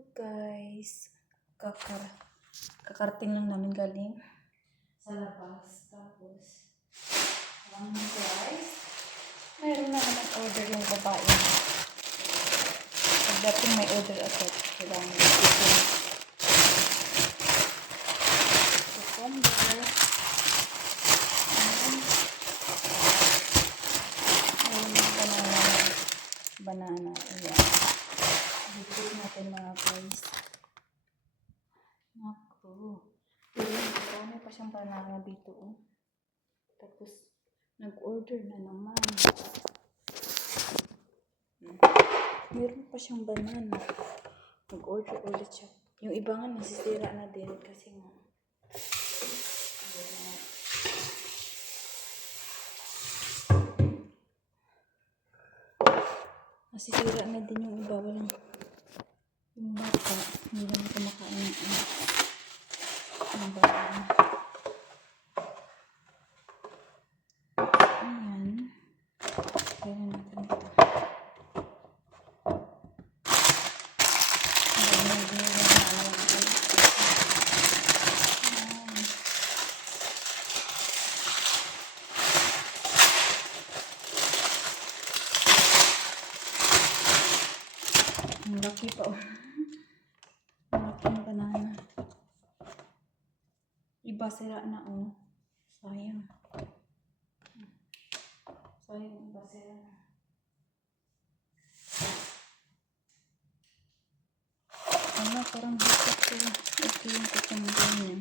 Hello guys, kakarating lang namin galing sa labas. Tapos guys, mayroon na naman order yung babae. Pagdating may order agad. Kailangan cucumber. Banana. Ayan. Bibigyan natin mga guys. Naku. Marami pa siyang banana dito. Oh. Tapos, nag-order na naman. Meron pa siyang banana. Nag-order ulit siya. Yung iba nga nasisira na din kasi nga. Nasisira na din yung iba. Walang yung bata. Hindi naman kumakain ng banana. Ayan. Kaya natin ito. Ang laki pa oh. Ang laki ng banana. Iba sira na oh. Sayang. Sayang iba sira na. Wala, parang bisak sila. Ito yung kutsamba niya.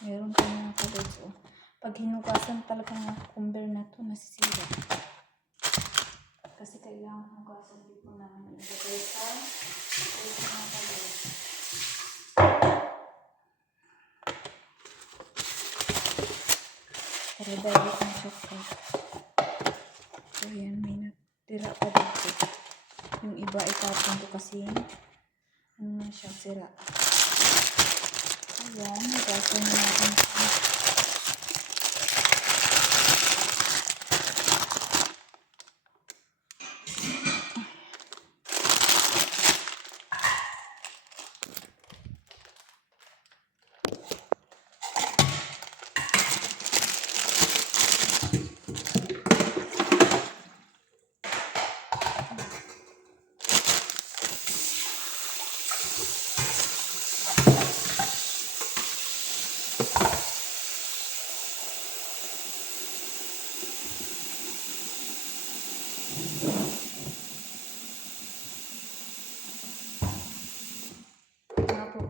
Meron pa mga kalos. Oh. Pag hinugasan talaga ng cucumber na to, nasisira. Kasi kailangan hugasan dito namin ilagay sa mga kalos. Para dahil ang chocolate. So yan, may natira pa dito. Yung iba itapon ko kasi ano na siya, sira. Ayan, hugasan natin siya.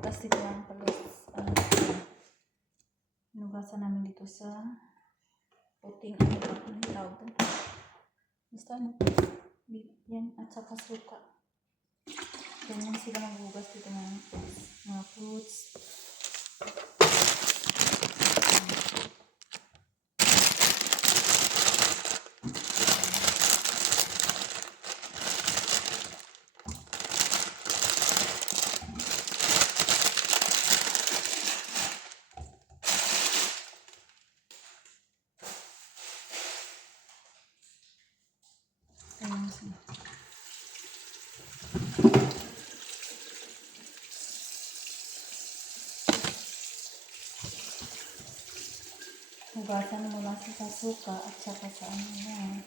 Kasi lang pala nugasan namin dito sa puting ano tawag doon. Basta ano yan at saka suka. Ganyan sila maghugas dito ng mga fruits. Hugasan mo lang sa suka at saka sa ano na.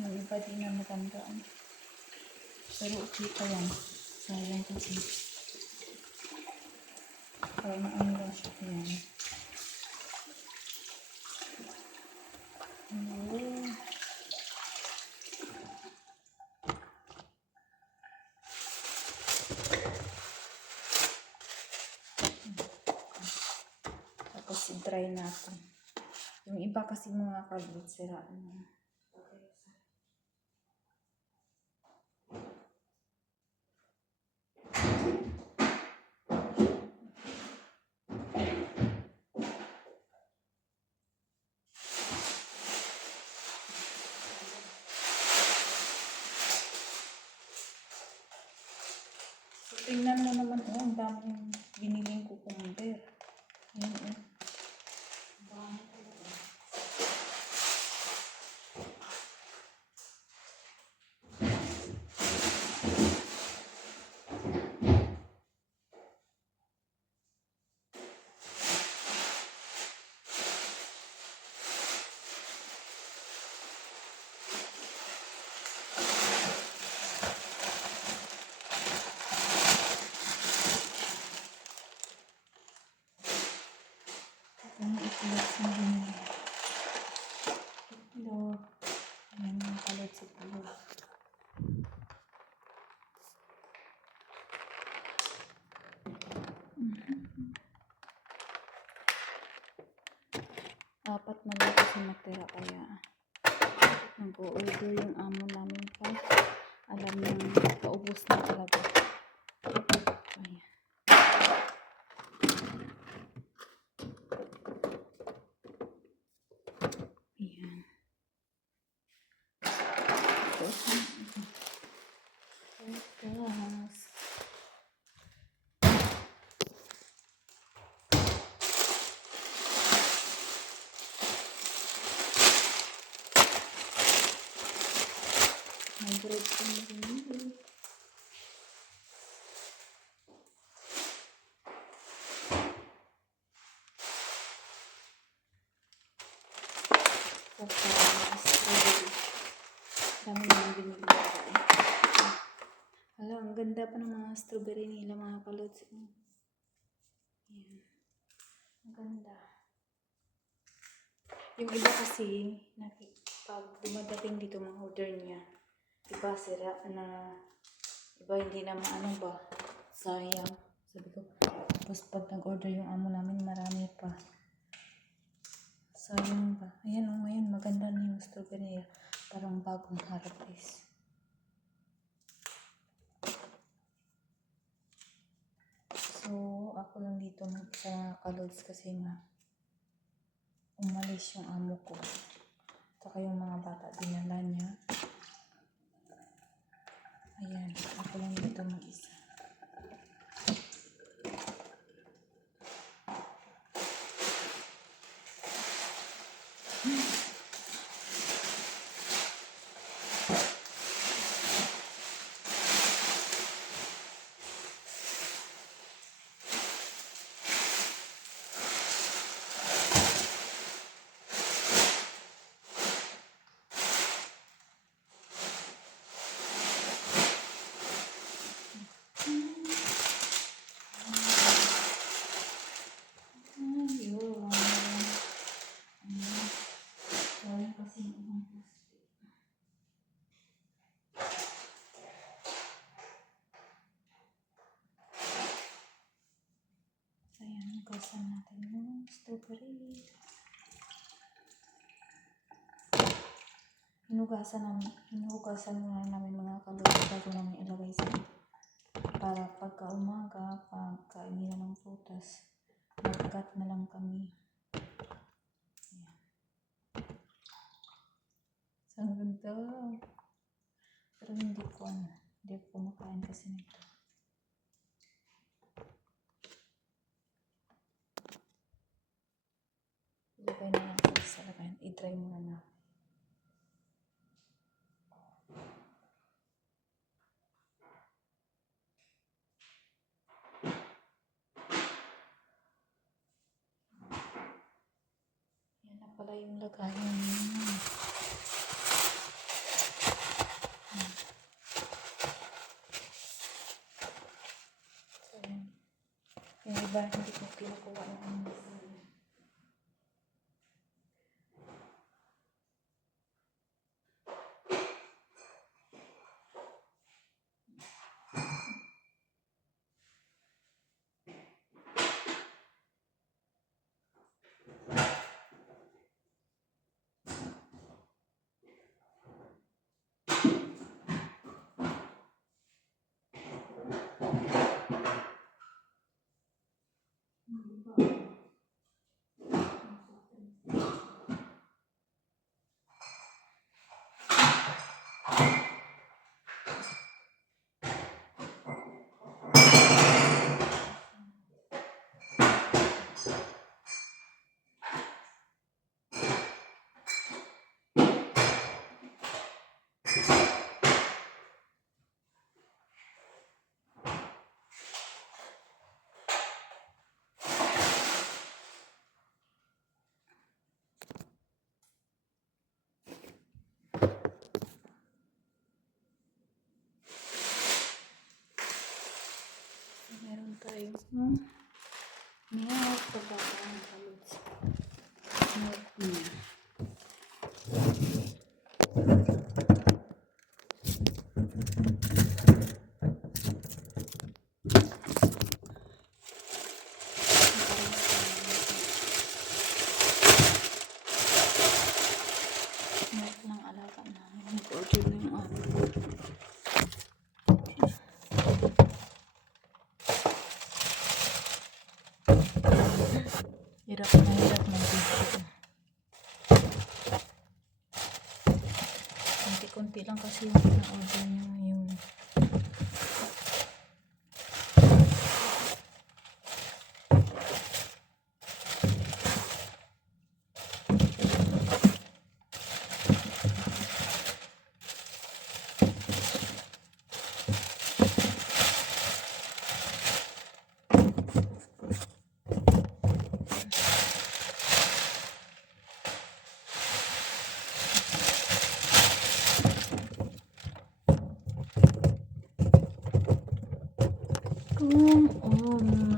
Yung iba din na matandaan. Pero okay pa yan. Sayang kasi. Para maano lang siya. Ayan. Tapos i-dry natin. Yung iba kasi mga kalbot sira na. Tingnan mo naman, oh, ang daming biniling cucumber. Ayan, oh. Ang dami talaga. Ang itlog sa binili. Itlog. Ayan yung kalat sa itlog. Apat na lang kasi matira kaya nag-o-order yung amo namin pa. Alam niyang paubos na talaga. Ayan. Ayan. Tapos, may bread kami binili. Saka strawberry. Dami naman binili ako eh. Hala, ang ganda pa ng mga strawberry nila mga kalods. Ayan. Ang ganda. Yung iba kasi, pag dumadating dito mga order niya, iba sira na, iba hindi na maano ba, sayang. Sabi ko, tapos pag nag-order yung amo namin, marami pa. Sayang ba? Ayan o, ngayon maganda na yung strawberry. Parang bagong harvest. So, ako lang dito mag-isa mga kalods kasi nga umalis yung amo ko. Saka yung mga bata dinala niya. Ayan, ako lang dito mag-isa. Ayan, hugasan natin yung strawberry. Hinugasan na namin mga kalods bago namin ilagay sa para pagka umaga, pagka ininom ng prutas, mag-cut na lang kami. Ayan. So, ang ganda. Pero hindi ko kumakain kasi nito. Ilagay na natin sa lagayan. I-dry muna na. Yan na pala yung lagayan niya. So, yung iba hindi ko kinukuha ng ano. Meron tayong milk, pagkakaroon halos milk niya. Milk ng alaga namin. Nag-order na yung amo. Hirap na hirap mag-video. Kunti-kunti lang kasi yung na-order niya ngayon. Come on.